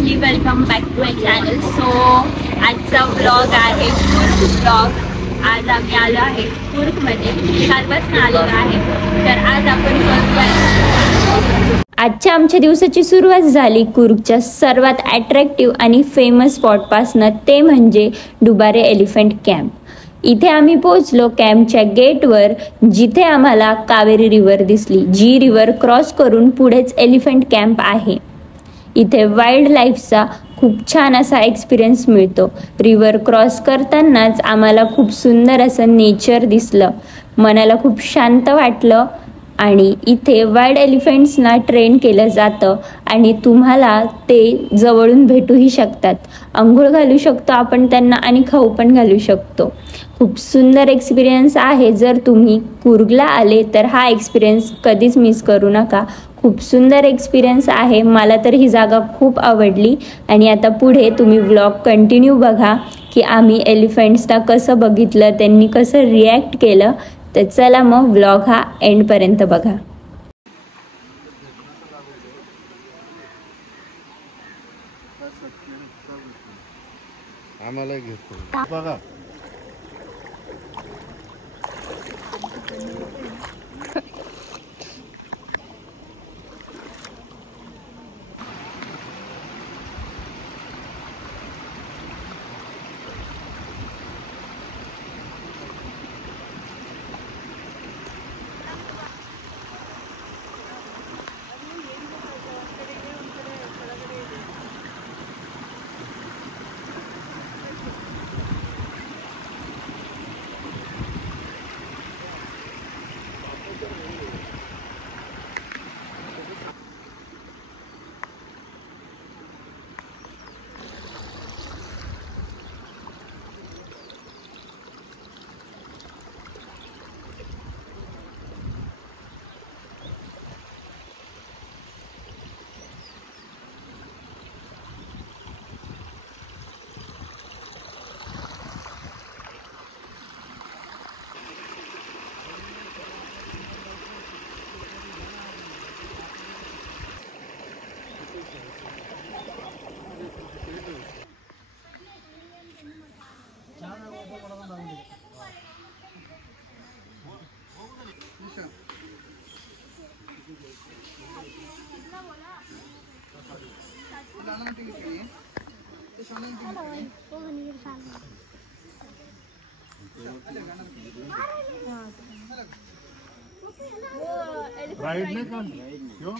Family, welcome back to my channel. So आजचा vlog आहे Coorg vlog. आज आम्ही आलो आहे कुर्गमध्ये, कालपासून आलेलो आहे. तर आज आपण करूया. आजच्या आमच्या दिवसाची सुरुवात झाली कुर्गच्या सर्वात अट्रॅक्टिव्ह आणि फेमस स्पॉटपासनं, ते म्हणजे डुबारे एलिफंट कॅम्प. इथे आम्ही पोहोचलो कॅम्पच्या गेटवर, जिथे आम्हाला कावेरी रिव्हर दिसली, जी रिव्हर क्रॉस करून पुढेच एलिफंट कॅम्प आहे. इथे वाईल्ड लाईफचा खूप छान असा एक्सपिरियन्स मिळतो. रिव्हर क्रॉस करतानाच आम्हाला खूप सुंदर असं नेचर दिसलं, मनाला खूप शांत वाटलं. आणि इथे वाईल्ड एलिफंट्सना ट्रेन केलं जातं आणि तुम्हाला ते जवळून भेटूही शकतात. अंघोळ घालू शकतो आपण त्यांना आणि खाऊ पण घालू शकतो. खूप सुंदर एक्सपिरियन्स आहे. जर तुम्ही कुर्गला आले तर हा एक्सपिरियन्स कधीच मिस करू नका. खूप सुंदर एक्सपिरियन्स आहे. मला तर ही जागा खूप आवडली. आणि आता पुढे तुम्ही व्लॉग कंटिन्यू बघा की आम्ही एलिफंट्सना कसं बघितलं, त्यांनी कसं रिॲक्ट केलं. तर चला मग व्लॉग हा एंडपर्यंत बघा. आम्हाला घेतो बघा. राइड नहीं कर क्यों?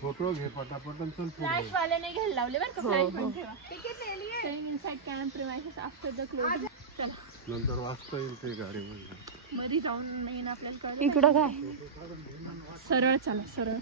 फोटो घे पटापट चल. फ्लॅश वाले नाही घ्यायला लावले बरं का. फ्लॅश पण ठेवा. तिकीट ले लिए. Staying inside camp premises after the closing. चला नंतर वाचता येईल ते गाडीमध्ये. मध्ये जाऊन नाही ना आपल्याला. इकडं काय सरळ चला, सरळ.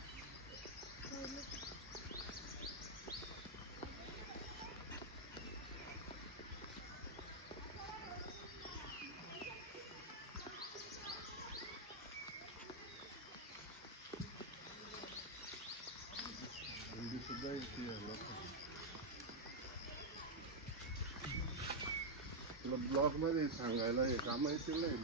ब्लॉग मध्ये सांगायला हे काम येतील नाही.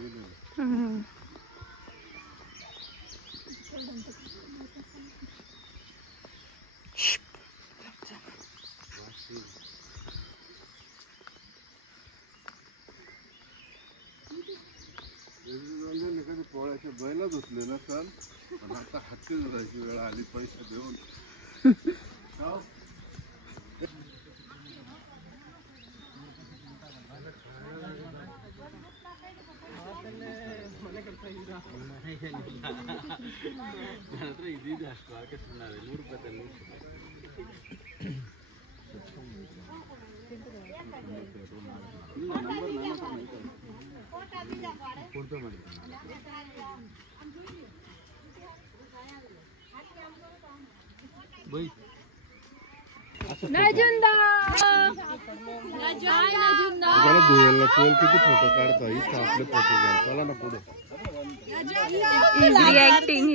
कधी पोळ्याचे बैल धुतले ना सर, पण आता हत्ती धुवायची वेळ आली पैसे देऊन. धुळेला चोल किती फोटो काढता. इथं आपले फोटो घ्या. चला ना पुढे. He's reacting.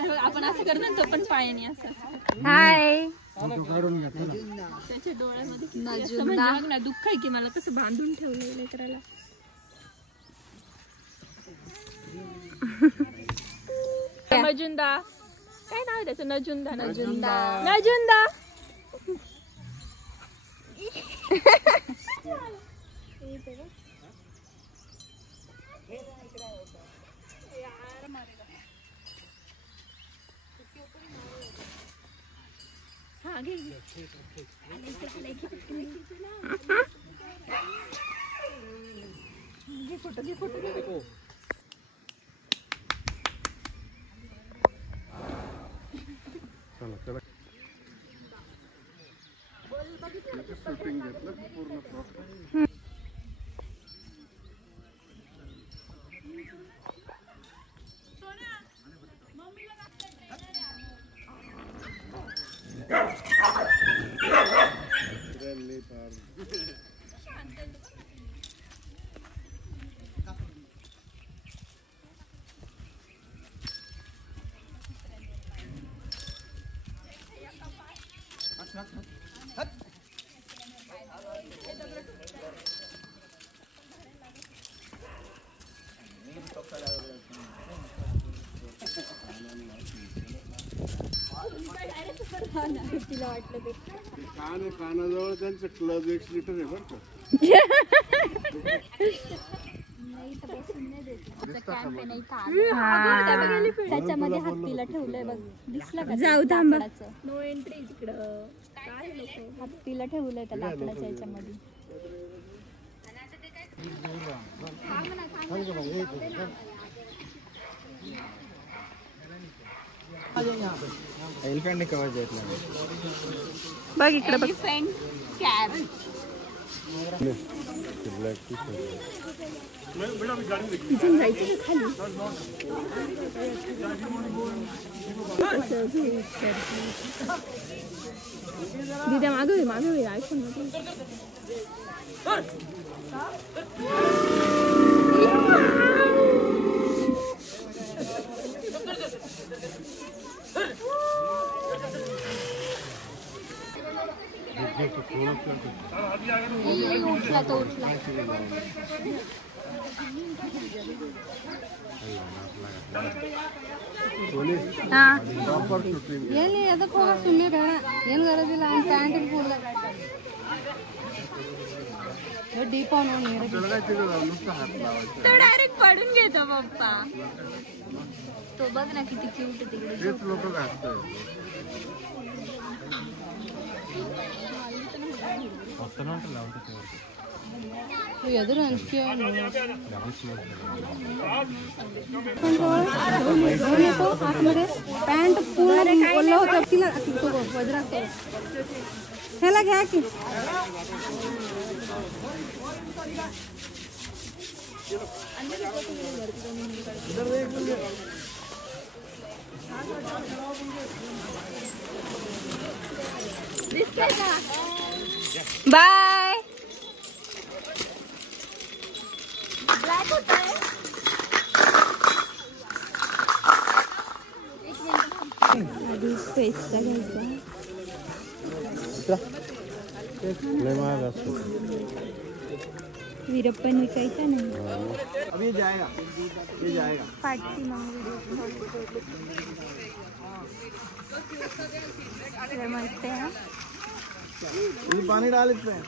आपण असं करतो ना, तो पण पायाने असं. हाय त्याच्या डोळ्यामध्ये असं म्हणजे बघ ना, दुःख आहे की मला कसं बांधून ठेवलं लेकराला. नजुंदा, काय नाव आहे त्याचं? नजुंदा. नजुंदा नजुंदा हा घे फोटो घे फोटो घे. शूटिंग घेतलं पूर्ण प्रॉपर. तिला वाटलं ते कानाजवळ त्यांचं क्लब 1 लिटर आहे बरं का. त्याच्यामध्ये हत्तीला ठेवलंय बघ, दिसलं का? जाऊ थांबा. नो एंट्री तिकडं. काय लोक हत्तीला ठेवलंय त्या लाकडाच्या याच्यामध्ये. एलिफंट कवर घेतला बघ इकडे बघ. Elephant cab. इथून जायचं का खाली? दिद्या मागं मागं आयफोन मध्ये. उठला तो उठला. ಎಲ್ಲಿ ಎದಕ್ಕೆ ಹೋಗ ಸುಮ್ಮನೆ ಬೇಡ ಏನು ಗರಜಿಲ್ಲ ಅವ್ನ ಪ್ಯಾಂಟಿಗೆ ಫುಲ್ डीप ऑन तो डायरेक्ट पडून घेतो पप्पा. तो बघ ना किती क्यूट तिकडे. लोक घालतात. ಎದುರು ಅಂಚಿಕೆ आतमध्ये पॅन्ट पूर्ण ओलं होतं. तिला वज्रा ह्याला घ्या की. बाय. ब्लॅक होतंय. आधी पेस्टा घ्यायचा. वीरप्पन विकायचा नाही. अभी ये जाएगा पाटती मग मस्त आहे. ये पानी डाल इसमें.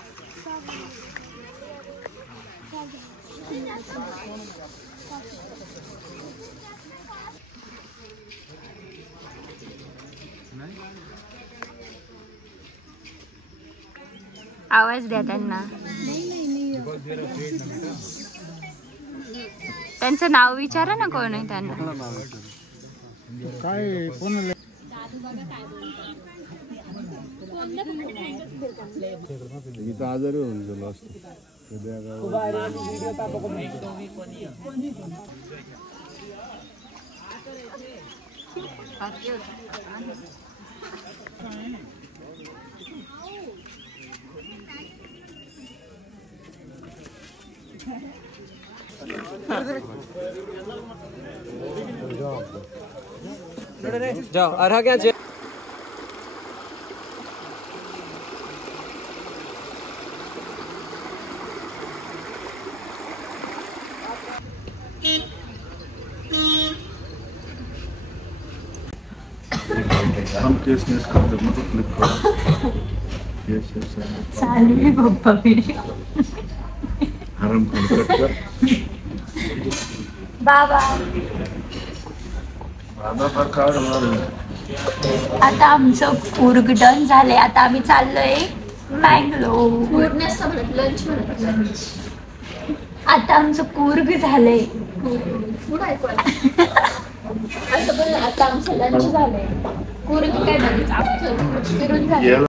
आवाज द्या त्यांना. त्यांचं नाव विचारा ना कोण आहे त्यांना. काय कोण मी तर आजारी होऊन गेलो असतो. जाओ अर्हा क्या हम केस नेस करते हैं तो क्लिक करो यस यस चालू आहे पप्पा व्हिडिओ हरम कट कर बाबा आधा फार काढ मार आता आमचं पूर्ग डन झालंय. आता आम्ही चाललोय मँगलोर. लंच लंच आता आमचं कूर्ग झालंय. असं पण आता आमचं लंच झालंय. कूर्ग काय म्हणजे फिरून झालं.